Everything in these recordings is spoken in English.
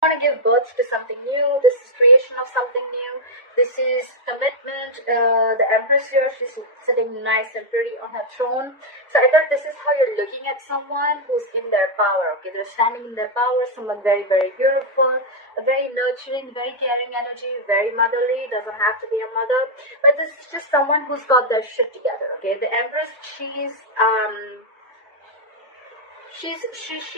Want to give birth to something new. This is creation of something new. This is commitment. The Empress here, she's sitting nice and pretty on her throne. So I thought this is how you're looking at someone who's in their power. Okay, they're standing in their power. Someone very, very beautiful, a very nurturing, very caring energy, very motherly. Doesn't have to be a mother, but this is just someone who's got their shit together. Okay, the Empress, she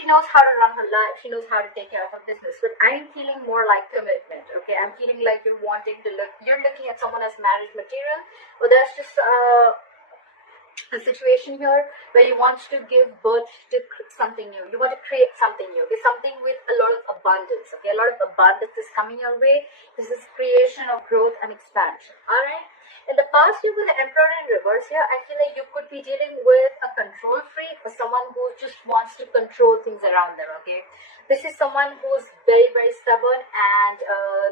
knows how to run her life. She knows how to take care of her business. But I'm feeling more like commitment. Okay, I'm feeling like you're looking at someone as marriage material, or there's just a situation here where you want to give birth to something new. You want to create something new. Okay, something with a lot of abundance. Okay, a lot of abundance is coming your way. This is creation of growth and expansion. All right. In the past, you with the Emperor in reverse here, I feel like you could be dealing with a control freak or someone who just wants to control things around them, okay? This is someone who's very, very stubborn and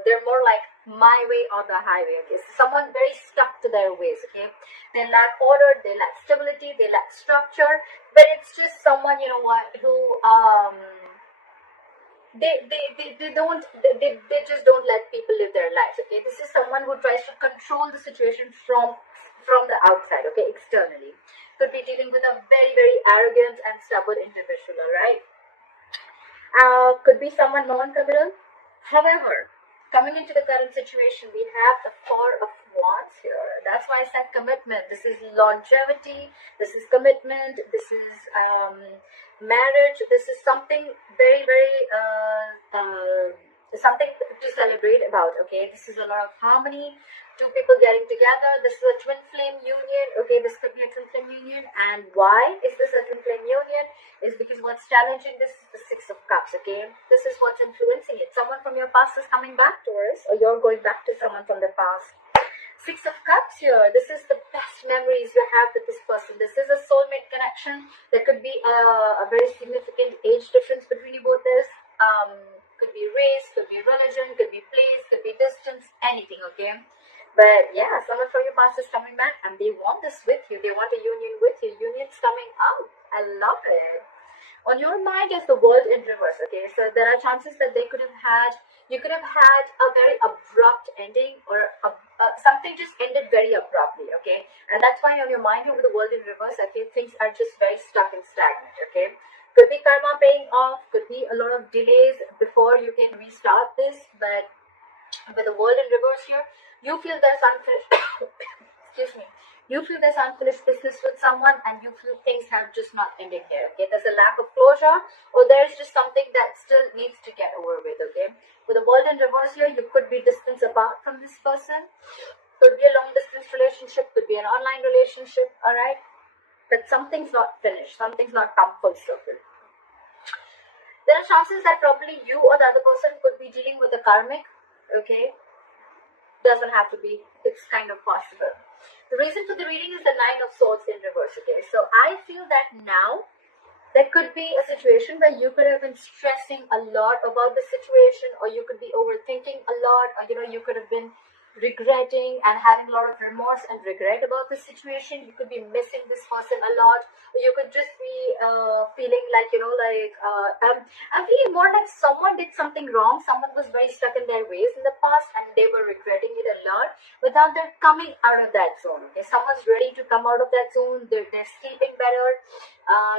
they're more like my way or the highway, okay? So someone very stuck to their ways, okay? They lack order, they lack stability, they lack structure, but it's just someone, you know what, who, they just don't let people live their lives. Okay, this is someone who tries to control the situation from the outside. Okay, externally, could be dealing with a very, very arrogant and stubborn individual. All right, could be someone non-committal. However, coming into the current situation, we have the Four of Wands here. That's why I said commitment. This is longevity. This is commitment. This is marriage. This is something very, very something to celebrate about. Okay, this is a lot of harmony. Two people getting together. This is a twin flame union. Okay, this could be a twin flame union. And why is this a twin flame union? Is because what's challenging this is the Six of Cups. Okay, this is what's influencing it. Someone from your past is coming back, Taurus, or you're going back to someone from the past. Six of Cups here. This is the best memories you have with this person. This is a soulmate connection. There could be a very significant age difference between you both. There's could be race, could be religion, could be place, could be distance, anything. Okay, but yeah, someone from your past is coming back and they want this with you. They want a union with you. Union's coming out. I love it. On your mind is the World in reverse. Okay, so there are chances that you could have had a very abrupt ending, or something just ended very abruptly. Okay, and that's why on your mind over the World in reverse, I feel things are just very stuck and stagnant. Okay, could be karma paying off, could be a lot of delays before you can restart this, but with the World in reverse here, you feel there's unfinished excuse me, you feel there's unfinished business with someone, and you feel things have just not ended here. Okay, there's a lack of closure, or there's just something that still needs to get over with. Okay, with the World in reverse here, you could be distance apart from this person, could be a long distance relationship, could be an online relationship. All right, but something's not finished, something's not come full circle. There are chances that probably you or the other person could be dealing with a karmic. Okay, doesn't have to be, it's kind of possible. The reason for the reading is the Nine of Swords in reverse. Okay, so I feel that now there could be a situation where you could have been stressing a lot about the situation, or you could be overthinking a lot, or you could have been regretting and having a lot of remorse and regret about the situation. You could be missing this person a lot, or you could just be feeling like I'm feeling more like someone did something wrong. Someone was very stuck in their ways in the past and they were regretting it a lot, but now they're coming out of that zone. Okay, someone's ready to come out of that zone. They're sleeping better.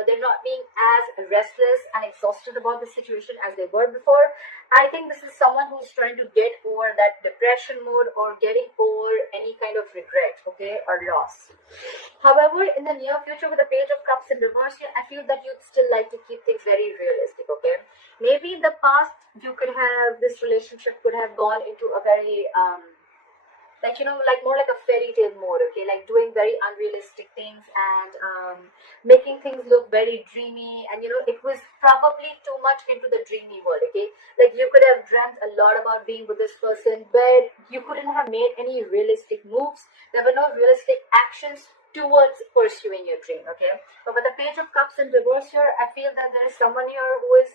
They're not being as restless and exhausted about the situation as they were before. I think this is someone who's trying to get over that depression mode, or getting over any kind of regret, okay, or loss. However, in the near future with the Page of Cups in reverse here, I feel that you'd still like to keep things very realistic. Okay, maybe in the past you could have, this relationship could have gone into a very more like a fairy tale mode. Okay, like doing very unrealistic things and making things look very dreamy, and it was probably too much into the dreamy world. Okay, like you could have dreamt a lot about being with this person, but you couldn't have made any realistic moves. There were no realistic actions towards pursuing your dream. Okay, but with the Page of Cups in reverse here, I feel that there is someone here who is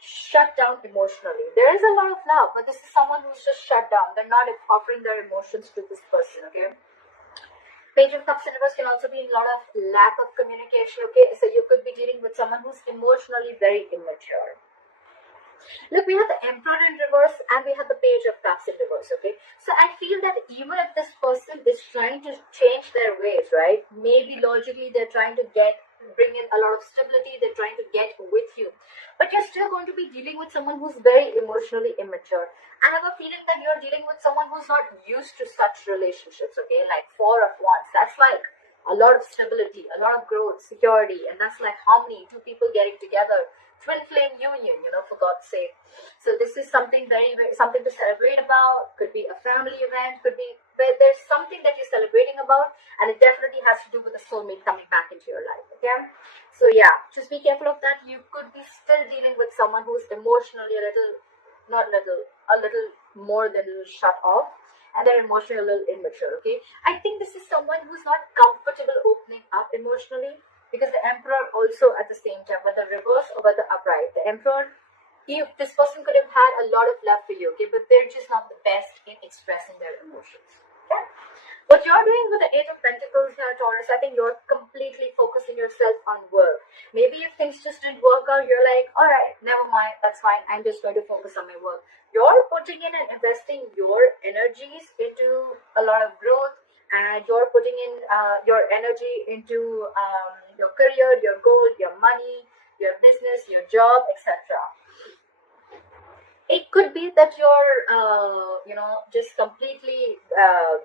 shut down emotionally. There is a lot of love, but this is someone who's just shut down. They're not offering their emotions to this person. Okay, Page of Cups in reverse can also be a lot of lack of communication. Okay, so you could be dealing with someone who's emotionally very immature. Look, we have the Emperor in reverse and we have the Page of Cups in reverse, okay? So I feel that even if this person is trying to change their ways, right? Maybe logically they're trying to bring in a lot of stability, they're trying to get with you. But you're still going to be dealing with someone who's very emotionally immature. I have a feeling that you're dealing with someone who's not used to such relationships, okay? Like Four of Wands, that's like a lot of stability, a lot of growth, security, and that's like harmony, two people getting together. Twin flame union, for God's sake. So this is something something to celebrate about. Could be a family event, could be where there's something that you're celebrating about, and it definitely has to do with the soulmate coming back into your life, okay? So yeah, just be careful of that. You could be still dealing with someone who's emotionally a little more than a little shut off, and they're emotionally a little immature, okay? I think this is someone who's not comfortable opening up emotionally, because the Emperor also at the same time, whether reverse or whether upright, the Emperor, this person could have had a lot of love for you, okay, but they're just not the best in expressing their emotions, okay? What you're doing with the Eight of Pentacles here, Taurus, I think you're completely focusing yourself on work. Maybe if things just didn't work out, you're like, all right, never mind, that's fine, I'm just going to focus on my work. You're putting in and investing your energies into a lot of growth, and you're putting in your energy into your career, your goal, your money, your business, your job, etc. It could be that you're, just completely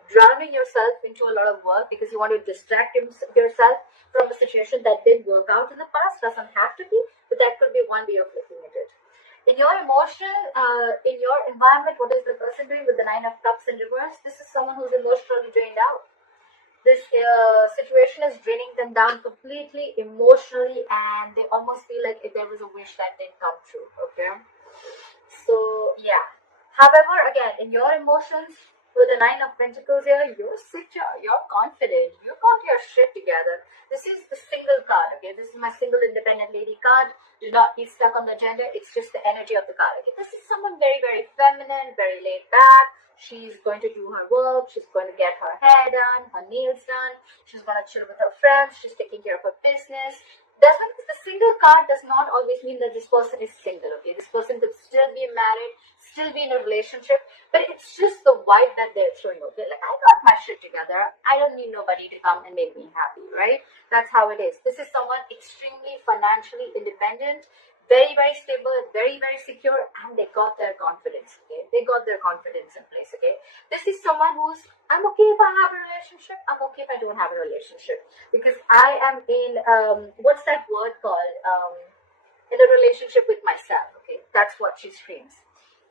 drowning yourself into a lot of work because you want to distract yourself from a situation that didn't work out in the past. Doesn't have to be, but that could be one way of looking at it. In your emotion, in your environment, what is the person doing with the Nine of Cups in reverse? This is someone who's emotionally drained out. This situation is draining them down completely emotionally, and they almost feel like if there was a wish that didn't come true, okay? So, yeah. However, again, in your emotions, with the Nine of Pentacles here, you're secure, you're confident, you got your shit together. This is the single card, okay? This is my single independent lady card. Do not be stuck on the gender, it's just the energy of the card, okay? This is someone very, very feminine, very laid back. She's going to do her work, she's going to get her hair done, her nails done, she's going to chill with her friends, she's taking care of her business. The single card does not always mean that this person is single, okay? This person could still be married, still be in a relationship, but it's just the vibe that they're throwing, okay? Like, I got my shit together, I don't need nobody to come and make me happy, right? That's how it is. This is someone extremely financially independent, very, very stable, very, very secure, and they got their confidence, okay? They got their confidence in place, okay? This is someone who's, I'm okay if I have a relationship, I'm okay if I don't have a relationship, because I am in, what's that word called? In a relationship with myself, okay? That's what she screams.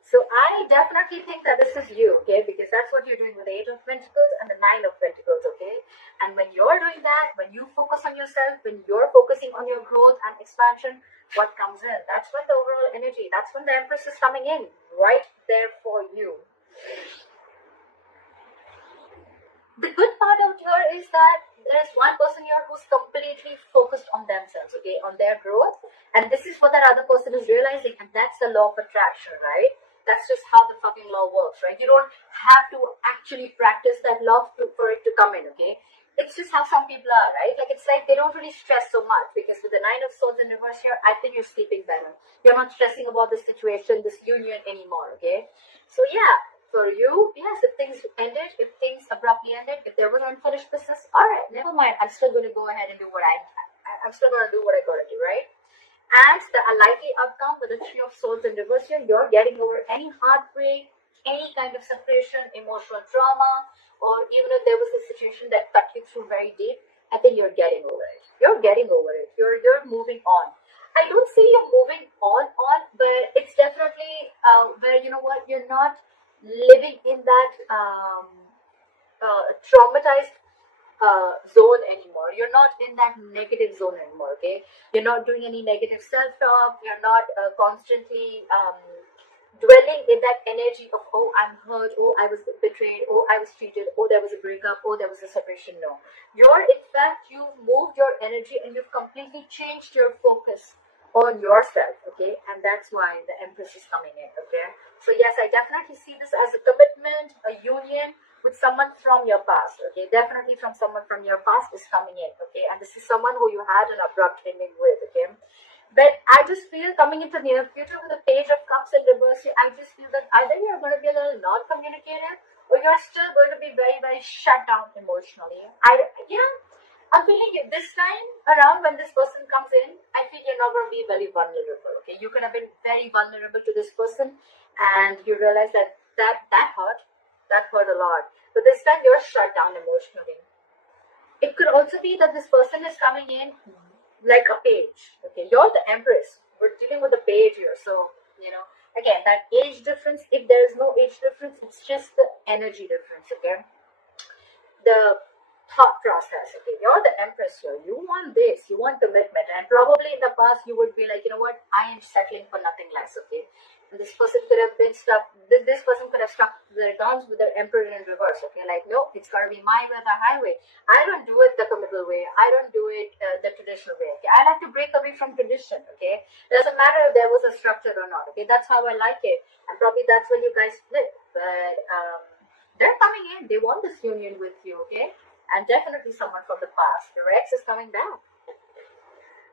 So I definitely think that this is you, okay? Because that's what you're doing with the Eight of Pentacles and the Nine of Pentacles, okay? And when you're doing that, when you focus on yourself, when you're focusing on your growth and expansion, what comes in? That's when the overall energy, that's when the Empress is coming in, right there for you. The good part out here is that there's one person here who's completely focused on themselves, okay, on their growth, and this is what that other person is realizing, and that's the law of attraction, right? That's just how the fucking law works, right? You don't have to actually practice that law for it to come in, okay? It's just how some people are, right? Like, it's like they don't really stress so much, because with the Nine of Swords in reverse here, I think you're sleeping better. You're not stressing about this situation, this union anymore, okay? So yeah, for you, yes, if things ended, if things abruptly ended, if there was unfinished business, all right, never mind. I'm still going to go ahead and do what I'm still going to do what I got to do, right? And the unlikely outcome with the Three of Swords in reverse here, you're getting over any heartbreak, any kind of separation, emotional trauma, or even if there was a situation that cut you through very deep, I think you're getting over it. You're getting over it. You're moving on. I don't say you're moving on, but it's definitely where, you know what, you're not living in that traumatized zone anymore. You're not in that negative zone anymore, okay? You're not doing any negative self-talk. You're not constantly dwelling in that energy of, oh, I'm hurt, oh, I was betrayed, oh, I was cheated, oh, there was a breakup, oh, there was a separation. No. In fact, you've moved your energy and you've completely changed your focus on yourself, okay? And that's why the Empress is coming in, okay? So yes, I definitely see this as a commitment, a union with someone from your past, okay? Definitely from someone from your past is coming in, okay? And this is someone who you had an abrupt ending with, okay? But I just feel coming into the near future with the Page of Cups in reverse, I just feel that either you're going to be a little non-communicative, or you're still going to be very, very shut down emotionally. I'm feeling you this time around when this person comes in, I feel you're not going to be very vulnerable. Okay, you could have been very vulnerable to this person, and you realize that hurt a lot. But this time you're shut down emotionally. It could also be that this person is coming in like a page. Okay, you're the Empress. We're dealing with a page here, so again, that age difference. If there is no age difference, it's just the energy difference. Okay, the thought process. Okay, you're the Empress here. You want this. You want commitment, and probably in the past you would be like, you know what? I am settling for nothing less. Okay, and this person could have been stuck. This person could have struck their guns with their Emperor in reverse. Okay, like no, it's gotta be my way or the highway. I don't do it the committal way. I don't do it the traditional way. Okay, I like to break away from tradition. Okay, doesn't matter if there was a structure or not. Okay, that's how I like it, and probably that's when you guys split. But they're coming in. They want this union with you. Okay. And definitely someone from the past. Your ex is coming back.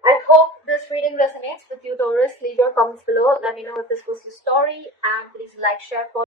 I hope this reading resonates with you, Taurus. Leave your comments below. Let me know if this was your story. And please like, share, follow.